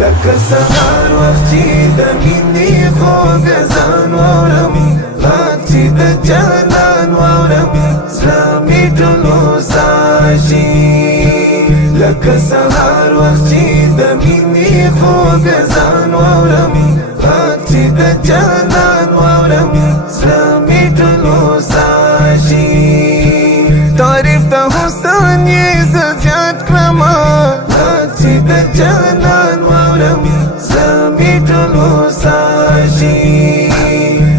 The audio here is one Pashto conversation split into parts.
لکه سهار وخت چې د مینې خوږ ځان واورم غږ چې د جانان واورم زړه مې ټول هوسا شي لکه سهار وخت چې د مینې خوږ ځان واورم غږ چې د جانان واورم زړه مې ټول هوسا شي تعریف د حسن یې زه زیات کړم غږ چې د جانان زمي ټول هوسا شي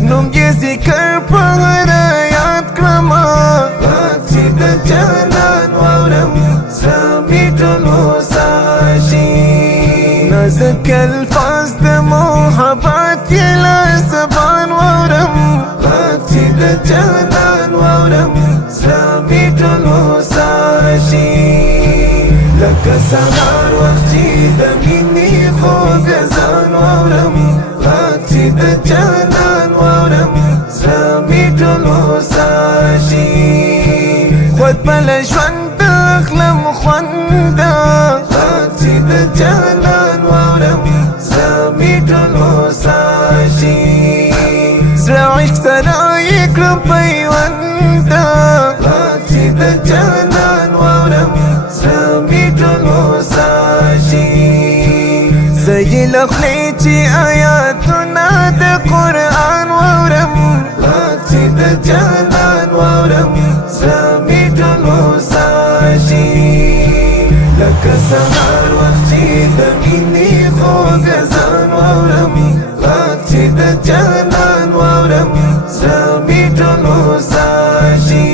نوم یې ذکر په هر یاد کړم غږ چې د جانان واورم زمي ټول هوسا شي نازک الفاظ د محبت یې له زبان واورم غږ چې د جانان واورم زمي ټول هوسا شي لکه سهار وخت چې د مینې خوږ ځان واورم غږ چې د جانان واورم زړه مې ټول هوسا شي خود بل ژوند اخلم خوند غږ چې د جانان واورم زړه مې ټول هوسا شي زړه عشق سره یې کړم پیوند غږ چې د جانان واورم زړه مې ټول هوسا شي زه یې له خولې چې آیاتونه د قرآن واورم غږ چې د جانان واورم زړه مې ټول هوسا شي لکه سهار وخت چې د مینې خوږ ځان واورم غږ چې د جانان واورم زړه مې ټول هوسا شي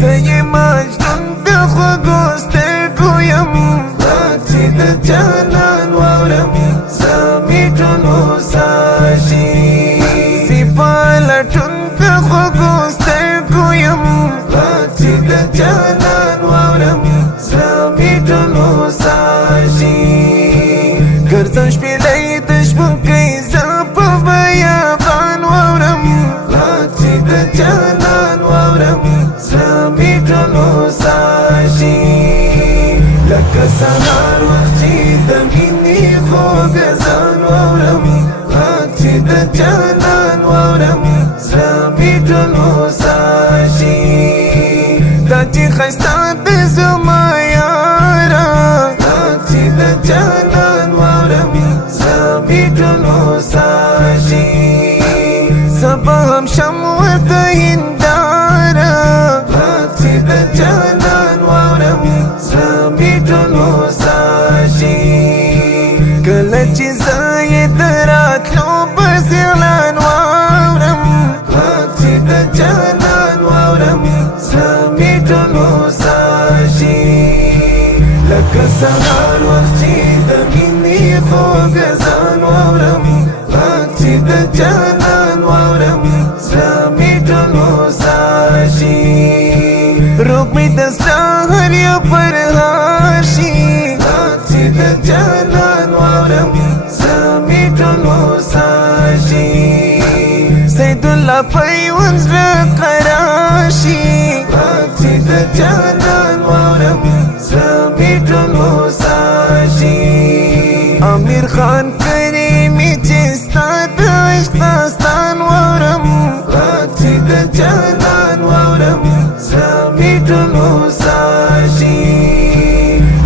زه یې مجنون د خوږو سترګو یم غږ چې د جانان واورم زړه مې ټول هوسا شي زه په لټون د خوږو سترګو یم غږ چې د جانان واورم زړه مې ټول هوسا شي ګرځم شپېلۍ د شپونکۍ زه په بیابان واورم غږ چې د جانان واورم زړه مې ټول هوسا شي لکه سهار وخت چې د مینې خوږ ځان واورم غږ چې د جانان واورم زړه مې ټول هوسا شي دا چې ښایسته د زما یاره غږ چې د جانان واورم زړه مې ټول هوسا شي زه به هم شم ورته هنداره غږ چې د جانان واورم زړه مې ټول هوسا شي کله چې زه یې د راتلو په زغلان واورم غږ چې د جانان واورم زړه مې ټول هوسا شي لکه سهار وخت چې د مینې خوږ ځان واورم غږ چې د جانان واورم زړه مې ټول هوسا شي روح مې د زړه هر یو پرهار شي غږ چې د جانان واورم زړه مې ټول هوسا شي سیدالله پیوند زړه قرار شي غږ چې د جانان واورم زړه مې ټول هوسا شي امیر خان کریمي چې ستا د عشق داستان واورم غږ چې د جانان واورم زړه مې ټول هوسا شي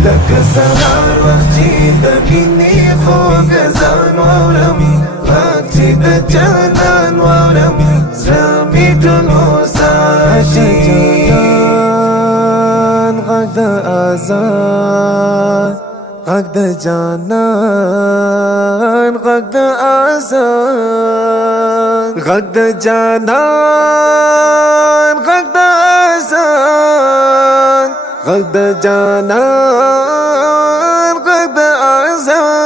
لکه سهار وخت چې د مینې خوږ ځان واورم غږ چې د جانان واورم زړه مې ټول هوسا شي غږ د آذان غږ د جانان غږ د آذان غږ د جانان غږ د آذان غږ د جانان غږ د آذان